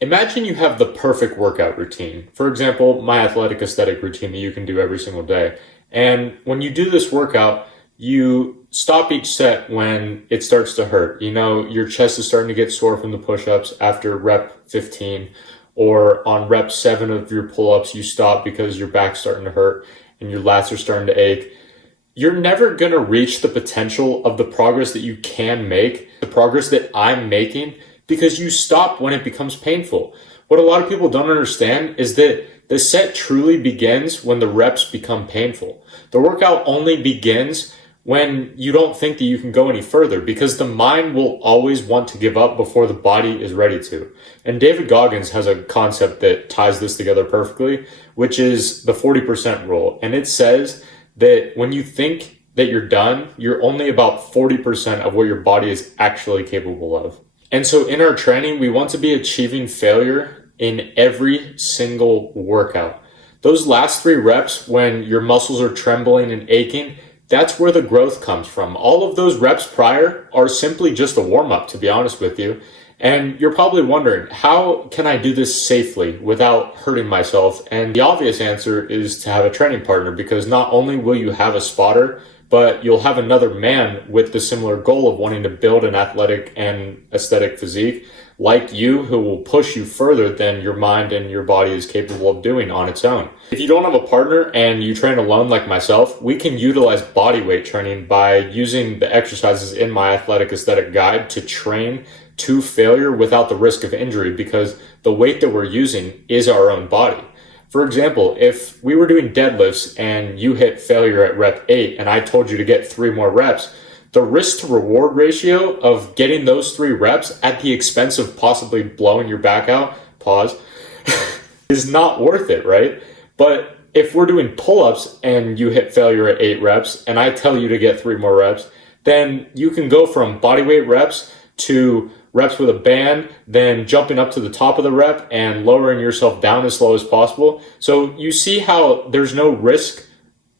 Imagine you have the perfect workout routine. For example, my athletic aesthetic routine that you can do every single day. And when you do this workout, you stop each set when it starts to hurt. You know, your chest is starting to get sore from the push-ups after rep 15, or on rep 7 of your pull-ups, you stop because your back's starting to hurt and your lats are starting to ache. You're never going to reach the potential of the progress that you can make, the progress that I'm making, because you stop when it becomes painful. What a lot of people don't understand is that the set truly begins when the reps become painful. The workout only begins when you don't think that you can go any further, because the mind will always want to give up before the body is ready to. And David Goggins has a concept that ties this together perfectly, which is the 40% rule. And it says that when you think that you're done, you're only about 40% of what your body is actually capable of. And so in our training, we want to be achieving failure in every single workout. Those last 3 reps, when your muscles are trembling and aching, that's where the growth comes from. All of those reps prior are simply just a warm-up, to be honest with you. And you're probably wondering, how can I do this safely without hurting myself? And the obvious answer is to have a training partner, because not only will you have a spotter, but you'll have another man with the similar goal of wanting to build an athletic and aesthetic physique like you, who will push you further than your mind and your body is capable of doing on its own. If you don't have a partner and you train alone like myself, we can utilize body weight training by using the exercises in my athletic aesthetic guide to train to failure without the risk of injury, because the weight that we're using is our own body. For example, if we were doing deadlifts and you hit failure at rep 8 and I told you to get 3 more reps, the risk to reward ratio of getting those 3 reps at the expense of possibly blowing your back out, pause, is not worth it, right? But if we're doing pull-ups and you hit failure at 8 reps and I tell you to get 3 more reps, then you can go from bodyweight reps to reps with a band, then jumping up to the top of the rep and lowering yourself down as slow as possible. So you see how there's no risk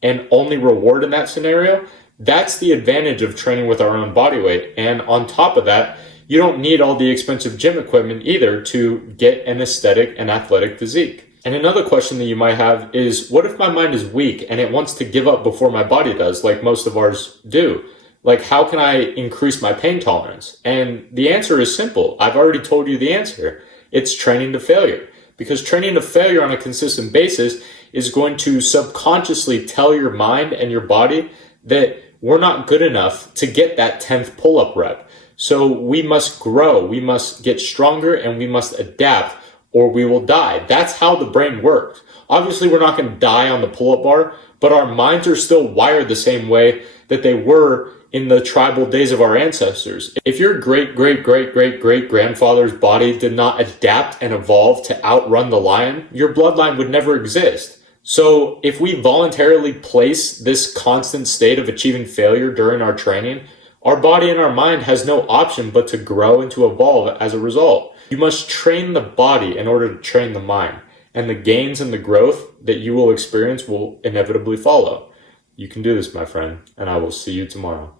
and only reward in that scenario? That's the advantage of training with our own body weight. And on top of that, you don't need all the expensive gym equipment either to get an aesthetic and athletic physique. And another question that you might have is, what if my mind is weak and it wants to give up before my body does, like most of ours do? Like, how can I increase my pain tolerance? And the answer is simple. I've already told you the answer. It's training to failure. Because training to failure on a consistent basis is going to subconsciously tell your mind and your body that we're not good enough to get that 10th pull-up rep. So we must grow, we must get stronger, and we must adapt, or we will die. That's how the brain works. Obviously, we're not going to die on the pull-up bar, but our minds are still wired the same way that they were in the tribal days of our ancestors. If your great-great-great-great-great-grandfather's body did not adapt and evolve to outrun the lion, your bloodline would never exist. So if we voluntarily place this constant state of achieving failure during our training, our body and our mind has no option but to grow and to evolve as a result. You must train the body in order to train the mind, and the gains and the growth that you will experience will inevitably follow. You can do this, my friend, and I will see you tomorrow.